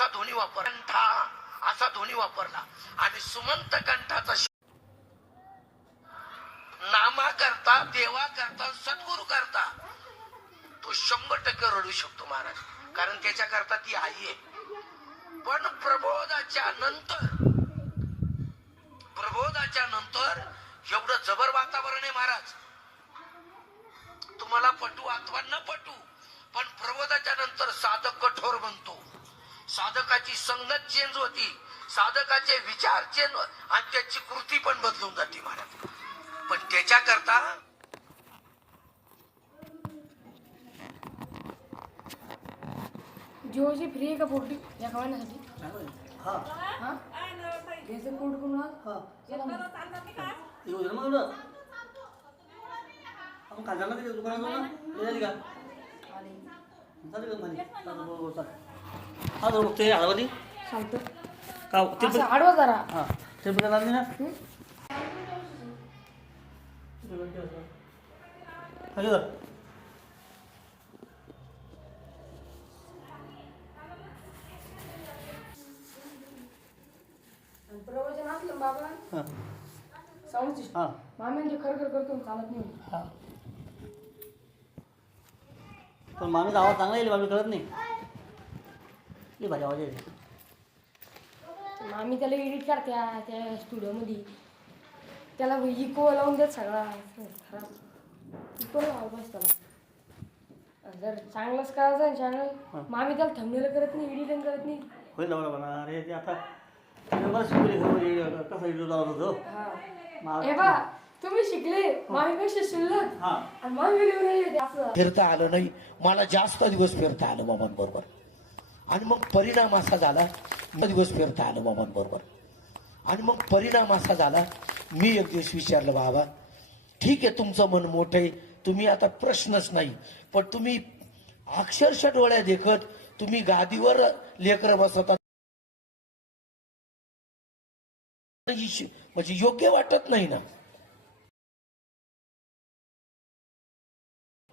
असा ध्वनी वापर. कंठा असा ध्वनी वापरला. आणि सुमंत कंठाचा नामा करता देवा करता सद्गुरु करता. तो शंभर टक्के रडू शकतो महाराज. कारण त्याच्या करता ती आई आहे. पण प्रबोधाच्या नंतर प्रबोधाच्या नंतर एवढं जबर वातावरण आहे महाराज. तुम्हाला पटू अथवा न पटू पण प्रबोधाच्या नंतर साधक कठोर बनतो. साधकाची संगत चेंज होती. साधकाचे विचार चेंज आणि त्याची कृती पण बदलून जाते महाराज पण त्याच्याकरता जिओची फ्री आहे का पोल्ट्री या खवाण्यासाठी? हा. हा? घ्यायचं करून हा. आपण खाजाना तिथे दुकानात हा जर बघते आळावधी सांगतो. का असं आडवा जरा. हां लागली ना? हं? हा घे जरा. आणि प्रवचन असलं बाबा हां. साऊंड सिस्टम हां. मामी खर खर करतो चालत नाही. हां. पण मामीचा आवाज चांगला येईल मामी कळत नाही. लई भारी आवाज येईल मामी त्याला एडिट करत्या त्या स्टुडिओमध्ये त्याला इको लावून देत सगळा. खराब इको लावा बस त्याला जर चांगलंच करायचं. चॅनल मामी त्याला थंबनेल करत नाही एडिटिंग करत नाही. होईल लावला म्हणा अरे ते आता तिने मला शिकवली खरं कसा व्हिडिओ लावत होतो? हा. मा- बा तुम्ही शिकले. मामीपेक्षा शिल्लक. हां. आणि मामी व्हिडिओ नाही येते असं. फिरता आलं नाही. मला जास्त दिवस फिरता आलं बाबांबरोबर. आणि मग परिणाम असा झाला मला दिवस फिरता आलं बाबांबरोबर. आणि मग परिणाम असा झाला मी एक दिवस विचारलं बाबा ठीक आहे तुमचं मन मोठं आहे तुम्ही आता प्रश्नच नाही पण तुम्ही अक्षरशः डोळ्या देखत तुम्ही गादीवर लेकरं बसवता. म्हणजे योग्य वाटत नाही ना.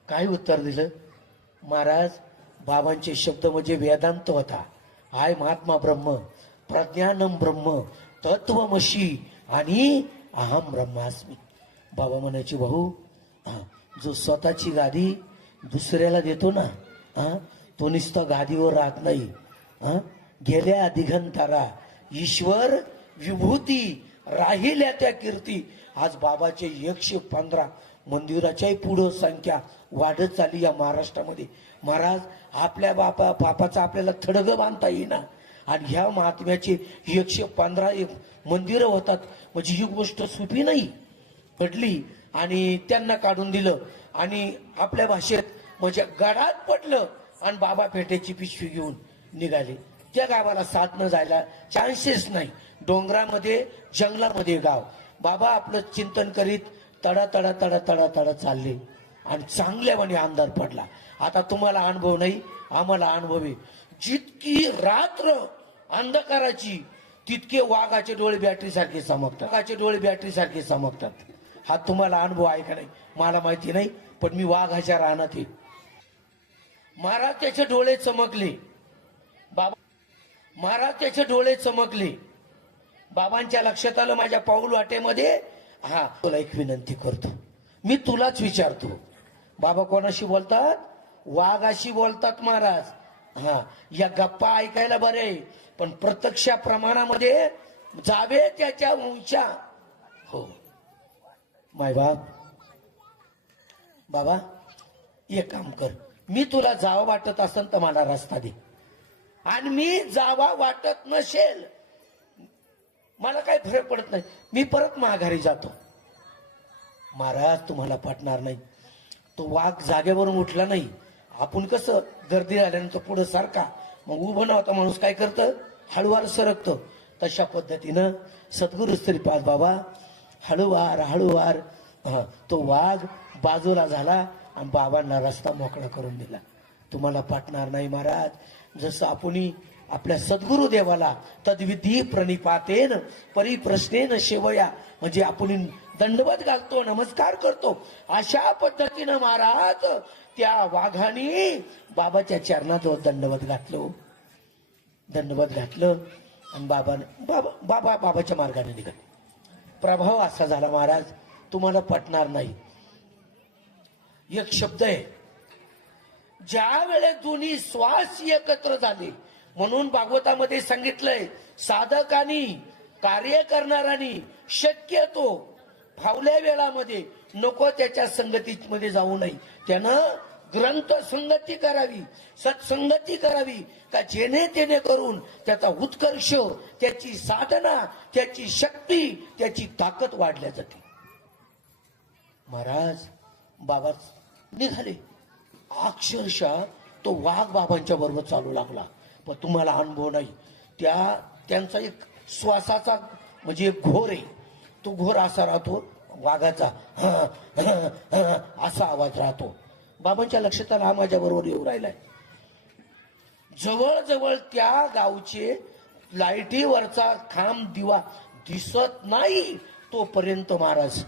काय उत्तर दिलं? महाराज बाबांचे शब्द म्हणजे वेदांत होता. आय महात्मा ब्रह्म प्रज्ञानम ब्रह्म तत्वमशी आणि अहम ब्रह्मास्मी. बाबा म्हणायचे भाऊ जो स्वतःची गादी दुसऱ्याला देतो ना हा तो नुसतं गादीवर राहत नाही. हा गेल्या दिगंतारा ईश्वर विभूती राहिल्या त्या कीर्ती. आज बाबाचे एकशे पंधरा मंदिराच्याही पुढं संख्या वाढत चालली या महाराष्ट्रामध्ये. महाराज आपल्या बापा बापाचा आपल्याला थडग बांधता येईना. आणि ह्या महात्म्याचे एकशे पंधरा एक मंदिरं होतात. म्हणजे ही गोष्ट सोपी नाही. घडली आणि त्यांना काढून दिलं. आणि आपल्या भाषेत म्हणजे गडात पडलं. आणि बाबा फेट्याची पिशवी घेऊन निघाले. त्या गावाला साधनं जायला चान्सेस नाही. डोंगरामध्ये जंगलामध्ये गाव. बाबा आपलं चिंतन करीत तडा तडा तडा तडा तडा चालले. आणि चांगल्यावाने अंधार पडला. आता तुम्हाला अनुभव नाही आम्हाला अनुभव आहे. जितकी रात्र अंधकाराची तितके वाघाचे डोळे बॅटरी सारखे चमकतात. वाघाचे डोळे बॅटरी सारखे चमकतात. हा तुम्हाला अनुभव आहे का नाही? मला माहिती नाही पण मी वाघाच्या रानात आहे. महाराज त्याचे डोळे चमकले. बाबा महाराज त्याचे डोळे चमकले. बाबांच्या लक्षात आलं माझ्या पाऊल वाटेमध्ये? हा तुला एक विनंती करतो. मी तुलाच विचारतो. बाबा कोणाशी बोलतात? वाघाशी बोलतात महाराज. हा या गप्पा ऐकायला बरे. पण प्रत्यक्ष प्रमाणामध्ये जावे त्याच्या उंच्या हो. माय बाप. बाबा एक काम कर. मी तुला जावं वाटत असेल तर मला रस्ता दे. आणि मी जावा वाटत नसेल मला काही फरक पडत नाही. मी परत माघारी जातो. महाराज तुम्हाला पटणार नाही. तो वाघ जागेवरून उठला नाही. आपण कसं गर्दी झाल्यानंतर पुढे सारखा. मग उभं नव्हता माणूस काय करतं? हळूवार सरकतं. तशा पद्धतीनं सद्गुरु श्रीपाद बाबा हळूवार हळूवार तो वाघ बाजूला झाला आणि बाबांना रस्ता मोकळा करून दिला. तुम्हाला पाटणार नाही महाराज. जसं आपणही आपल्या सद्गुरु देवाला तद्विधी प्रणिपातेन परिप्रश्नेन शेवया. म्हणजे आपण दंडवत घालतो नमस्कार करतो. अशा पद्धतीनं महाराज त्या वाघाने बाबाच्या चरणात दंडवत घातलो. दंडवत घातलं आणि बाबा बाबा बाबा बाबाच्या मार्गाने निघाले. प्रभाव असा झाला महाराज तुम्हाला पटणार नाही. एक शब्द आहे ज्या वेळेस दोन्ही श्वास एकत्र झाले म्हणून भागवतामध्ये सांगितलंय साधकानी कार्य करणाऱ्यांनी शक्यतो फावल्या वेळामध्ये नको त्याच्या संगतीमध्ये जाऊ नये. त्यानं ग्रंथ संगती करावी सत्संगती करावी का जेणे तेने करून त्याचा उत्कर्ष त्याची साधना त्याची शक्ती त्याची ताकद वाढल्या जाते. महाराज बाबा निघाले. अक्षरशः तो वाघ बाबांच्या बरोबर चालू लागला. पण तुम्हाला अनुभव नाही. त्या त्यांचा एक श्वासाचा म्हणजे एक घोर आहे. तो घोर असा राहतो वाघाचा "हं, हं, हं" असा आवाज राहतो. बाबांच्या लक्षात आला हा माझ्याबरोबर येऊ राहिलाय. जवळजवळ त्या गावचे लाईटीवरचा खांब दिवा दिसत नाही तोपर्यंत महाराज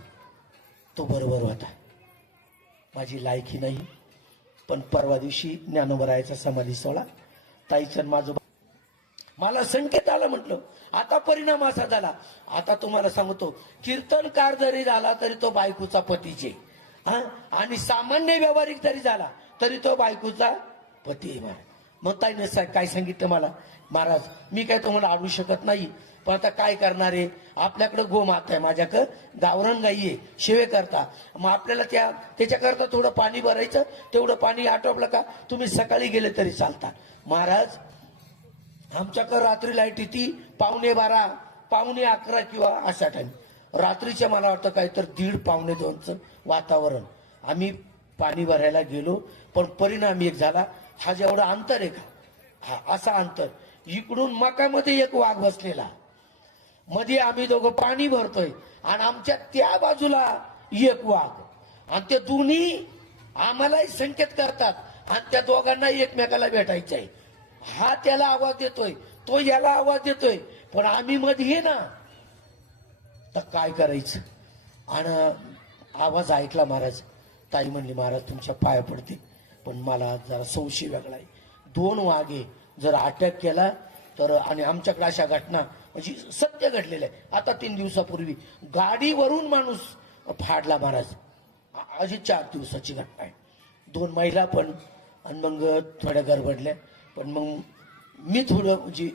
तो बरोबर होता. माझी लायकी नाही पण परवा दिवशी ज्ञानोबरायचा समाधी सोहळा ताईचं माझं मला संकेत आला म्हटलं. आता परिणाम असा झाला. आता तुम्हाला सांगतो कीर्तनकार जरी झाला तरी तो बायकोचा पतीचे. हा? आणि सामान्य व्यावहारिक जरी झाला तरी तो बायकोचा पती आहे महाराज मग ताईने काय सांगितलं मला? महाराज मी काय तुम्हाला आणू शकत नाही. पण आता काय करणार आहे? आपल्याकडे गोमाता आहे माझ्याकडं. गावरण गाई आहे. शेवे करता. मग आपल्याला त्या त्याच्याकरता थोडं पाणी भरायचं. तेवढं पाणी आटोपलं का तुम्ही सकाळी गेले तरी चालतात महाराज आमच्याकडं रात्री लाइट येते पावणे बारा पावणे अकरा किंवा अशा टाइम रात्रीच्या मला वाटतं काय तर दीड पावणे दोनचं वातावरण. आम्ही पाणी भरायला गेलो पण परिणाम एक झाला. हा जेवढा अंतर आहे का? हा असा अंतर. इकडून मकामध्ये एक वाघ बसलेला. मध्ये आम्ही दोघं पाणी भरतोय. आणि आमच्या त्या बाजूला एक वाघ. आणि ते दोन्ही आम्हालाही संकेत करतात. आणि त्या दोघांना एकमेकाला भेटायचं आहे. हा त्याला आवाज देतोय. तो याला आवाज देतोय. पण आम्ही मध्ये ना तर काय करायचं? आणि आवाज ऐकला महाराज. ताई म्हणली महाराज तुमच्या पाया पडते. पण मला जरा संशय वेगळा आहे. दोन वाघे जर अटॅक केला तर आणि आमच्याकडे अशा घटना म्हणजे सत्य घडलेलं आहे. आता तीन दिवसापूर्वी गाडीवरून माणूस फाडला महाराज. अशी चार दिवसाची घटना आहे. दोन महिला पण आणि मग थोड्या गडबडल्या. पण मग मी थोडं म्हणजे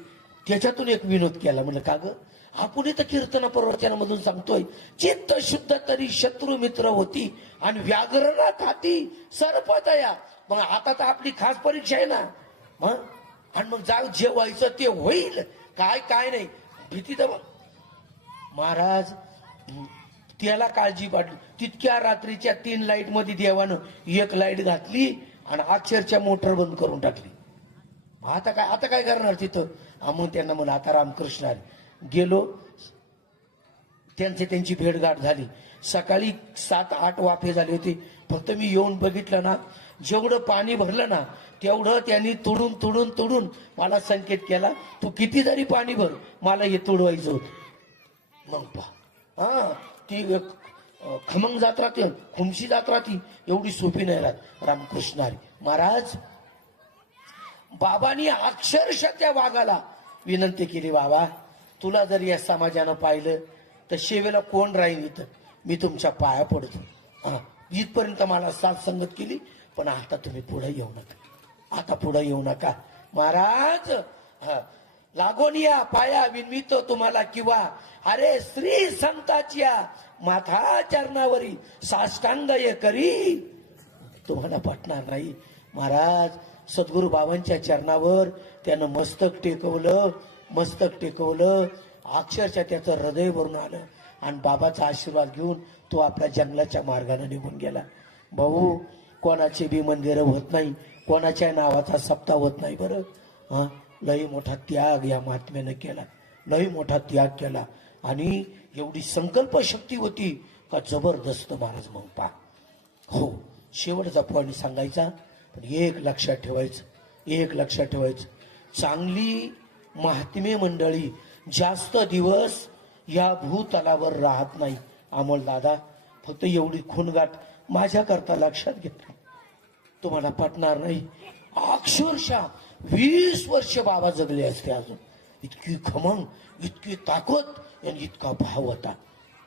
त्याच्यातून एक विनोद केला. म्हणलं का ग? आपण इथं कीर्तन प्रवचनामधून सांगतोय चित्त शुद्ध तरी शत्रू मित्र होती आणि व्याकरणा खाती सरपतया मग आता तर आपली खास परीक्षा आहे ना. मग आणि मग जाऊ जे व्हायचं ते होईल. काय काय नाही. भीती तर महाराज त्याला काळजी वाटली. तितक्या रात्रीच्या तीन लाइटमध्ये देवानं एक लाइट घातली आणि अक्षरच्या मोटर बंद करून टाकली. आता काय आता काय करणार तिथं? हा मग त्यांना म्हणलं आता रामकृष्ण आले. गेलो त्यांची त्यांची भेटगाठ झाली. सकाळी सात आठ वाफे झाले होते. फक्त मी येऊन बघितलं ना जेवढं पाणी भरलं ना तेवढं त्यांनी तुडून तुडून तुडून मला संकेत केला तू किती जरी पाणी भर मला हे तुडवायचं होतं. मग पहा. हा ती खमंग जात राहते खुमशी जात राहती एवढी सोपी नाही राहत. रामकृष्ण हरी महाराज बाबांनी अक्षरशः त्या वाघाला विनंती केली बाबा तुला जर या समाजानं पाहिलं तर शेवेला कोण राहील इथं? मी तुमच्या पाया पडतो. हा. इथपर्यंत मला साथ संगत केली पण आता तुम्ही पुढे येऊ नका. आता पुढे येऊ नका. महाराज हा, लागून या पाया विनवितो तुम्हाला किंवा अरे श्री संताच्या माथा चरणावरी साष्टांग ये करी. तुम्हाला पटणार नाही. महाराज सद्गुरू बाबांच्या चरणावर त्यानं मस्तक टेकवलं मस्तक टेकवलं अक्षरशः त्याचं हृदय भरून आलं. आणि बाबाचा आशीर्वाद घेऊन तो आपल्या जंगलाच्या मार्गाने निघून गेला. भाऊ कोणाचे बी मंदिर होत नाही कोणाच्या नावाचा सप्ताह होत नाही बरं. हा लई मोठा त्याग या महात्म्यानं केला. लई मोठा त्याग केला. आणि एवढी संकल्प शक्ती होती का जबरदस्त महाराज मग पा हो शेवटचा पॉईंट सांगायचा पण एक लक्षात ठेवायचं एक लक्षात ठेवायचं. चांगली महात्मे मंडळी जास्त दिवस या भूतलावर राहत नाही. अमोल दादा फक्त एवढी खूनगाठ माझ्याकरता लक्षात घेतली तुम्हाला पटणार नाही. अक्षरशः वीस वर्ष बाबा जगले असते अजून. इतकी खमंग इतकी ताकद आणि इतका भाव होता.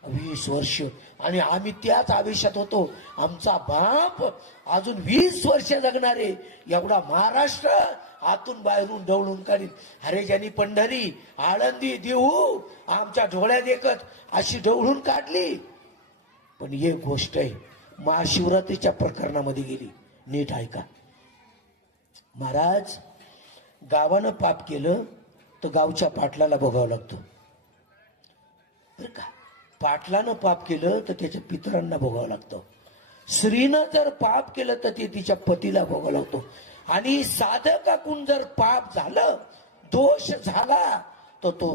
वीस वर्ष आणि आम्ही त्याच आवेशात होतो. आमचा बाप अजून वीस वर्ष जगणारे. एवढा महाराष्ट्र आतून बाहेरून ढवळून काढीत हरेजानी पंढरी आळंदी देऊ आमच्या डोळ्यात एकच अशी ढवळून काढली. पण एक गोष्ट आहे महाशिवरात्रीच्या प्रकरणामध्ये गेली. नीट ऐका. महाराज गावानं पाप केलं तर गावच्या पाटलाला बघावं लागतं. बरं का? पाटलानं पाप केलं तर त्याच्या पितरांना भोगावं लागतं. स्त्रीनं जर पाप केलं तर ते तिच्या पतीला बघावं लागतो. आणि साधकाकून जर पाप झालं दोष झाला तर तो